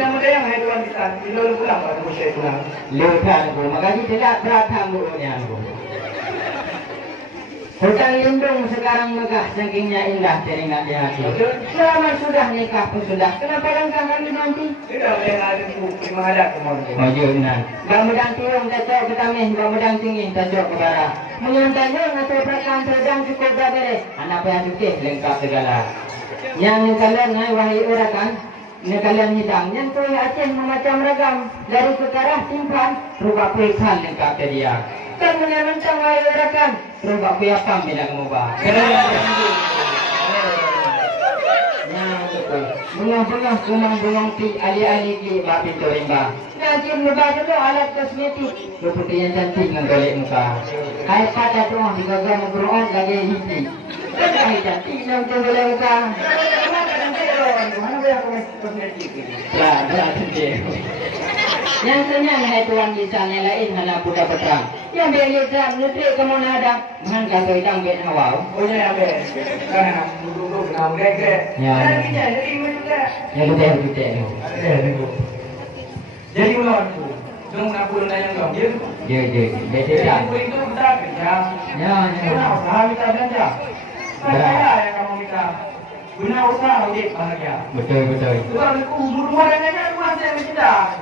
yang ada yang hai tuan kita. Bila lu pulang baru saya pulang. Lepas aku, makanya tidak beratang dulunya aku. Hutan lindung sekarang megah, sakingnya indah teringat di hati. Selama sudah nikah pun sudah, kenapa langkah kami nanti? Tidak boleh ada tu, terima hadap kemana. Oh iya benar. Gamudang tiung tajok ke tamih, gamudang tinggi tajok ke barat. Menyuntanya atau perkan terdang cukup beres. Anak payah cukih lengkap segala. Yang kalian hai wahai urakan, ini kalian hidang. Yang tu Aceh memacam ragam dari kekarah timpan, rubah pilihan lengkap dia. Kan menyantang wahai urakan, rubah pilihan tidak mengubah. Bunga-bunga kumang-bungang ti ali-ali ki babi torimba. Najib muka dulu alat kosmetik. Luputi yang cantik menggolek muka. Hai pada tuh digagal menggeruan lagi hiji. Hai cantik yang menggolek muka. Mana boleh aku kosmetik ini? Ya, cantik. Yang senang hai tuan misalnya lain hana budak berang. Yang biasa nutri kamu nadang. Dengan kata idang bet hawau. Oh ya, be. Karena duduk nak mereka. Ya. Kita jadi juga. Ya betul. Jadi ulun tu. Jom nak pulang yang kau. Ya. Betul Jadi tak? pulang tu kita kerja. Ya. Guna usaha kita belanja. Saya yang kamu minta. Guna usaha untuk bahagia. Betul. Tuan aku rumah dengan rumah saya mencinta.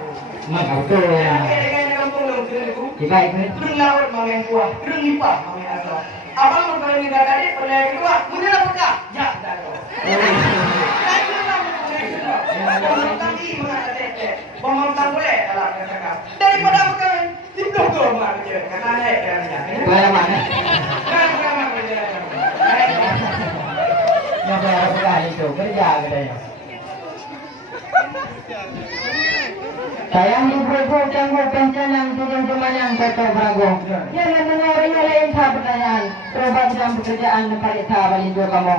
Mak betul ya. Baik. Terus lawat main kuah, terus lipat main asal. Abang kalau minta tadi pernah kedua, punya apa kah? Ya, dah. Pemotong boleh alat katakan. Daripada bukan itu tu macam kata naik kerana. Bayar mana? Kan kerja. Ya bayar berapa itu kerja katanya. Sayang ibu-ibu tangguh pencanang tidak cuma yang kata beragung. Yang menawarinya lain sah pertanyaan. Terubah dalam pekerjaan tempat kita balik dua kamu.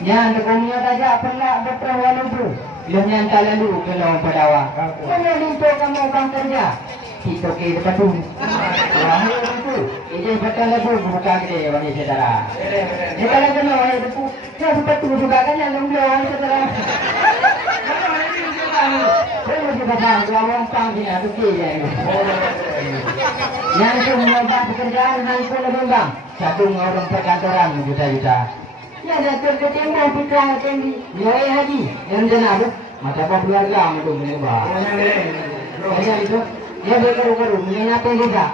Yang dekungnya saja pernah berperawan itu. Bilangnya entah lalu ke lawan padawa. Kemudian itu kamu bang kerja. Itu ke depan tu. Wahai itu. Ini betul lagu buka gede wahai saudara. Ini kalau kena wahai itu. Saya seperti juga kan yang lumba wahai saudara. Saya juga tahu kalau panggil itu dia ini. Yang semua pekerjaan hantu lebih bang. Satu orang perkantoran juta-juta. Ya dapat ketemu putra tinggi. Biaya haji dan jenazah. Macam apa keluarga mendung ini bah. Saya itu dia berkeru-keru menyenapkan kita.